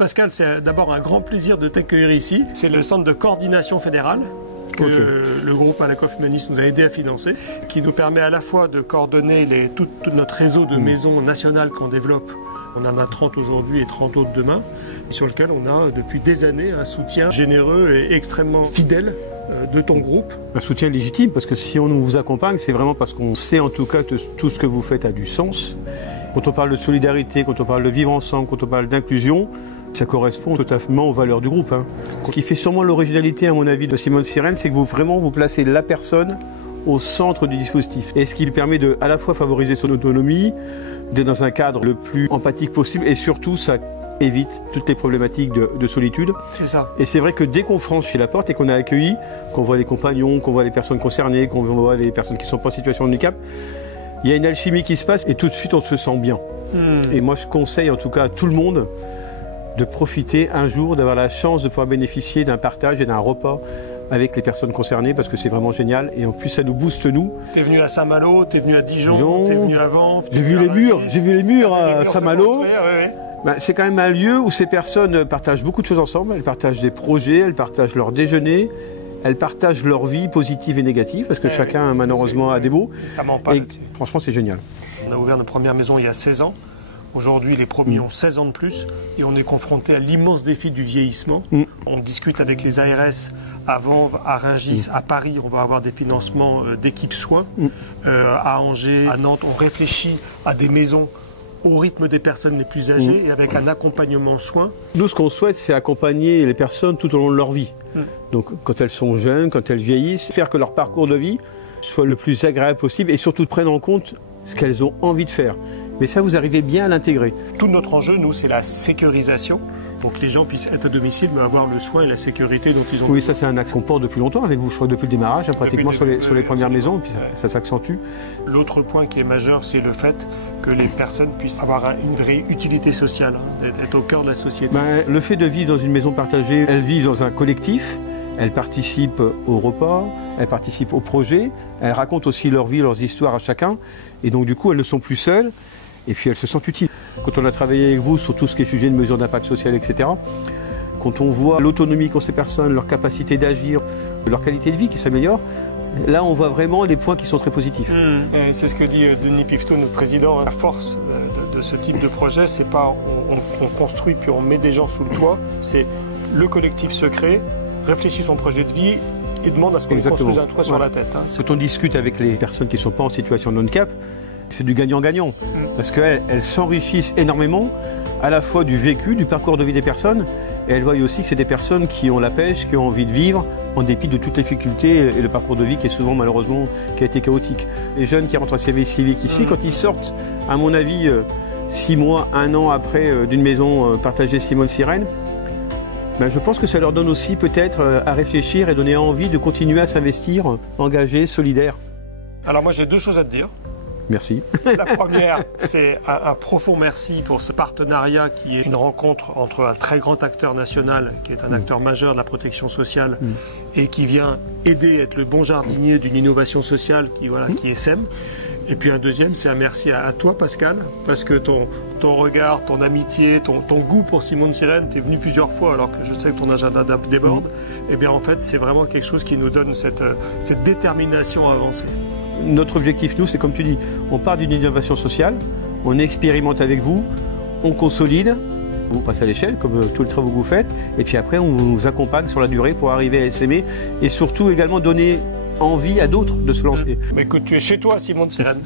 Pascal, c'est d'abord un grand plaisir de t'accueillir ici. C'est le centre de coordination fédérale que le groupe Malakoff Humanis nous a aidé à financer, qui nous permet à la fois de coordonner tout notre réseau de maisons nationales qu'on développe. On en a 30 aujourd'hui et 30 autres demain, et sur lequel on a depuis des années un soutien généreux et extrêmement fidèle de ton groupe. Un soutien légitime, parce que si on vous accompagne, c'est vraiment parce qu'on sait en tout cas que tout ce que vous faites a du sens. Quand on parle de solidarité, quand on parle de vivre ensemble, quand on parle d'inclusion, ça correspond totalement aux valeurs du groupe. Ce qui fait sûrement l'originalité, à mon avis, de Simone Sirène, c'est que vous placez la personne au centre du dispositif. Et ce qui lui permet de à la fois favoriser son autonomie, d'être dans un cadre le plus empathique possible, et surtout ça évite toutes les problématiques de solitude. C'est ça. Et c'est vrai que dès qu'on franchit la porte et qu'on est accueilli, qu'on voit les compagnons, qu'on voit les personnes concernées, qu'on voit les personnes qui ne sont pas en situation de handicap, il y a une alchimie qui se passe et tout de suite on se sent bien. Et moi je conseille en tout cas à tout le monde de profiter un jour, d'avoir la chance de pouvoir bénéficier d'un partage et d'un repas avec les personnes concernées, parce que c'est vraiment génial, et en plus ça nous booste nous. T'es venu à Saint-Malo, t'es venu à Dijon, t'es venu à Vanves. J'ai vu les murs à Saint-Malo. Ben, c'est quand même un lieu où ces personnes partagent beaucoup de choses ensemble, elles partagent des projets, elles partagent leur déjeuner, elles partagent leur vie positive et négative, parce que chacun malheureusement a des mots. Ça ment pas. Franchement c'est génial. On a ouvert notre première maison il y a 16 ans. Aujourd'hui, les premiers ont 16 ans de plus et on est confronté à l'immense défi du vieillissement. On discute avec les ARS à Vanves, à Rungis, à Paris. On va avoir des financements d'équipes soins. À Angers, à Nantes, on réfléchit à des maisons au rythme des personnes les plus âgées et avec un accompagnement soin. Nous, ce qu'on souhaite, c'est accompagner les personnes tout au long de leur vie. Donc, quand elles sont jeunes, quand elles vieillissent, faire que leur parcours de vie soit le plus agréable possible et surtout prendre en compte ce qu'elles ont envie de faire. Mais ça, vous arrivez bien à l'intégrer. Tout notre enjeu, nous, c'est la sécurisation. Pour que les gens puissent être à domicile, mais avoir le soin et la sécurité dont ils ont besoin. Oui, ça c'est un axe qu'on porte depuis longtemps avec vous, je crois, depuis le démarrage, pratiquement sur les premières maisons, et puis ça s'accentue. L'autre point qui est majeur, c'est le fait que les personnes puissent avoir une vraie utilité sociale, être au cœur de la société. Le fait de vivre dans une maison partagée, elles vivent dans un collectif, elles participent au repas, elles participent au projet, elles racontent aussi leur vie, leurs histoires à chacun, et donc du coup elles ne sont plus seules, et puis elles se sentent utiles. Quand on a travaillé avec vous sur tout ce qui est sujet de mesures d'impact social, etc., quand on voit l'autonomie qu'ont ces personnes, leur capacité d'agir, leur qualité de vie qui s'améliore, là on voit vraiment les points qui sont très positifs. C'est ce que dit Denis Pifto, notre président. La force de ce type de projet, c'est pas on construit puis on met des gens sous le toit, c'est le collectif se crée, réfléchit son projet de vie et demande à ce qu'on lui construise un toit sur la tête. Quand on discute avec les personnes qui ne sont pas en situation de handicap, c'est du gagnant-gagnant, parce qu'elles s'enrichissent énormément à la fois du vécu, du parcours de vie des personnes, et elles voient aussi que c'est des personnes qui ont la pêche, qui ont envie de vivre, en dépit de toutes les difficultés et le parcours de vie qui est souvent malheureusement qui a été chaotique. Les jeunes qui rentrent en service civique ici, quand ils sortent, à mon avis, 6 mois, 1 an après d'une maison partagée Simone Sirène, je pense que ça leur donne aussi peut-être à réfléchir et donner envie de continuer à s'investir, engagés, solidaires. Alors moi j'ai 2 choses à te dire. Merci. La première, c'est un profond merci pour ce partenariat qui est une rencontre entre un très grand acteur national, qui est un acteur majeur de la protection sociale, et qui vient aider, être le bon jardinier d'une innovation sociale qui est SEM. Et puis un deuxième, c'est un merci à toi, Pascal, parce que ton regard, ton amitié, ton goût pour Simone Sirène, tu es venu plusieurs fois alors que je sais que ton agenda déborde. Et bien en fait, c'est vraiment quelque chose qui nous donne cette détermination à avancer. Notre objectif, nous, c'est comme tu dis, on part d'une innovation sociale, on expérimente avec vous, on consolide, vous passez à l'échelle, comme tous les travaux que vous faites, et puis après, on vous accompagne sur la durée pour arriver à essaimer, et surtout également donner envie à d'autres de se lancer. Écoute, tu es chez toi, Simone Sirène.